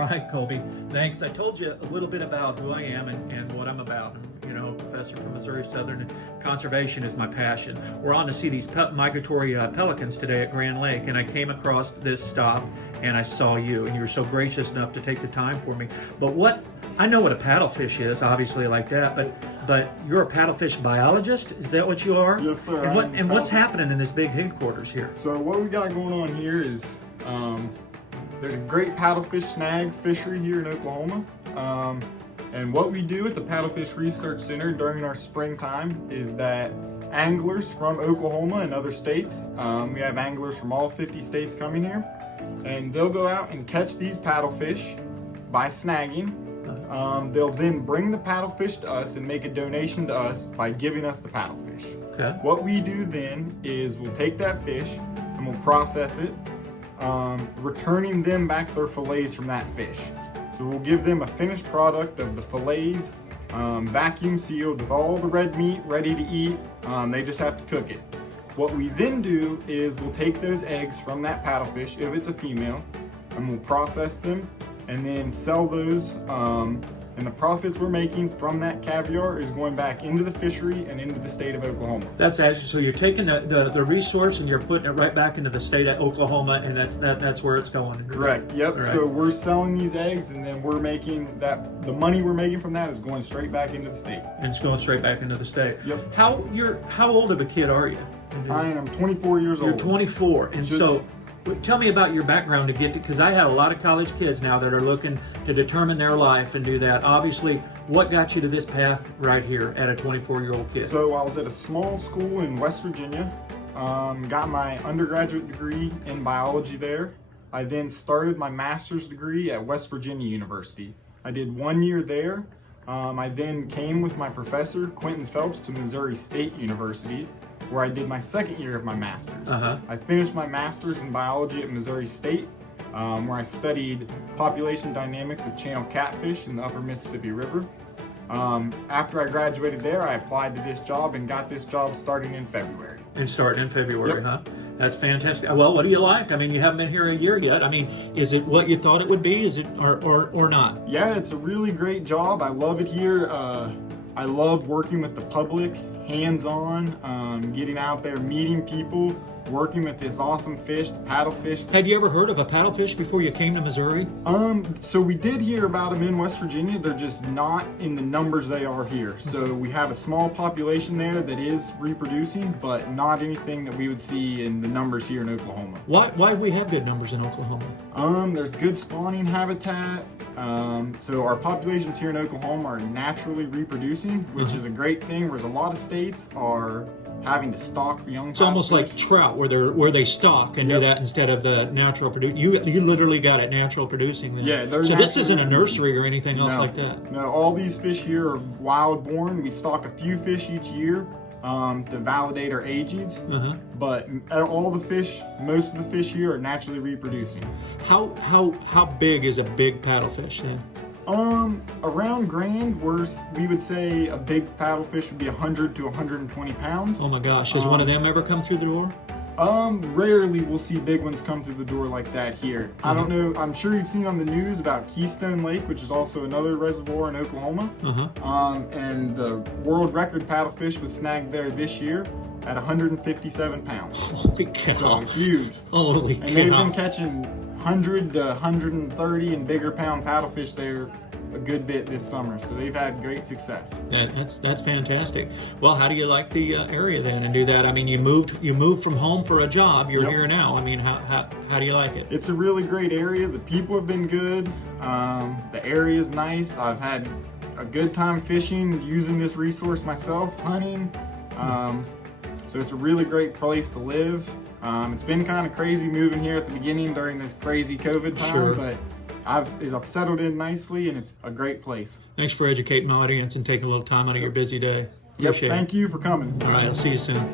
right, Colby. Thanks. I told you a little bit about who I am and what I'm about. You know, professor from Missouri Southern, and conservation is my passion. We're on to see these migratory pelicans today at Grand Lake, and I came across this stop and I saw you, and you were so gracious enough to take the time for me. But I know what a paddlefish is, obviously, like that, but you're a paddlefish biologist? Is that what you are? Yes, sir. And what's happening in this big headquarters here? So what we got going on here is there's a great paddlefish snag fishery here in Oklahoma. And what we do at the Paddlefish Research Center during our springtime is that anglers from Oklahoma and other states, we have anglers from all 50 states coming here, and they'll go out and catch these paddlefish by snagging. They'll then bring the paddlefish to us and make a donation to us by giving us the paddlefish. Okay. What we do then is we'll take that fish and we'll process it, returning them back their fillets from that fish. So we'll give them a finished product of the fillets, vacuum sealed with all the red meat ready to eat. They just have to cook it. What we then do is we'll take those eggs from that paddlefish, if it's a female, and we'll process them and then sell those. And the profits we're making from that caviar is going back into the fishery and into the state of Oklahoma. That's actually, so you're taking the resource and you're putting it right back into the state of Oklahoma, and that's where it's going. Correct. Yep. Right. So we're selling these eggs, and then we're making that. The money we're making from that is going straight back into the state. And it's going straight back into the state. Yep. How old of a kid are you? I am 24 years old. You're 24, and so tell me about your background to get to, because I have a lot of college kids now that are looking to determine their life and do that. Obviously, what got you to this path right here at a 24-year-old kid? So I was at a small school in West Virginia, got my undergraduate degree in biology there. I then started my master's degree at West Virginia University. I did 1 year there. I then came with my professor, Quentin Phelps, to Missouri State University, where I did my second year of my master's. I finished my master's in biology at Missouri State, where I studied population dynamics of channel catfish in the upper Mississippi River. After I graduated there, I applied to this job and got this job starting in February. And starting in February, Yep. huh? That's fantastic. Well, what do you like? I mean, you haven't been here a year yet. I mean, is it what you thought it would be? Is it or not? Yeah, it's a really great job. I love it here. I love working with the public, hands-on, getting out there, meeting people, working with this awesome fish, the paddlefish. Have you ever heard of a paddlefish before you came to Missouri? So we did hear about them in West Virginia. They're just not in the numbers they are here. So we have a small population there that is reproducing, but not anything that we would see in the numbers here in Oklahoma. Why do we have good numbers in Oklahoma? There's good spawning habitat. So our populations here in Oklahoma are naturally reproducing, which is a great thing, whereas a lot of states are having to stock young. It's almost like trout, where they stock and do that instead of the natural producing. You literally got it natural producing. Then. Yeah, they're so this isn't a naturally nursery or anything else like that. No, all these fish here are wild born. We stock a few fish each year to validate our ages, but all the fish, most of the fish here are naturally reproducing. How big is a big paddlefish then? Around Grand, we would say a big paddlefish would be 100 to 120 pounds. Oh my gosh, has one of them ever come through the door? Rarely we'll see big ones come through the door like that here. I don't know, I'm sure you've seen on the news about Keystone Lake, which is also another reservoir in Oklahoma. And the world record paddlefish was snagged there this year at 157 pounds. Holy cow. So huge. Holy cow. And they've been catching 100 to 130 and bigger pound paddlefish there a good bit this summer, so they've had great success. That's fantastic. Well, how do you like the area then and do that? I mean, you moved from home for a job. You're here now. I mean, how do you like it? It's a really great area. The people have been good. The area is nice. I've had a good time fishing, using this resource myself, hunting. So it's a really great place to live. It's been kind of crazy moving here at the beginning during this crazy COVID time, but I've settled in nicely, and it's a great place. Thanks for educating my audience and taking a little time out of your busy day. Yep, thank you for coming. All right, I'll see you soon.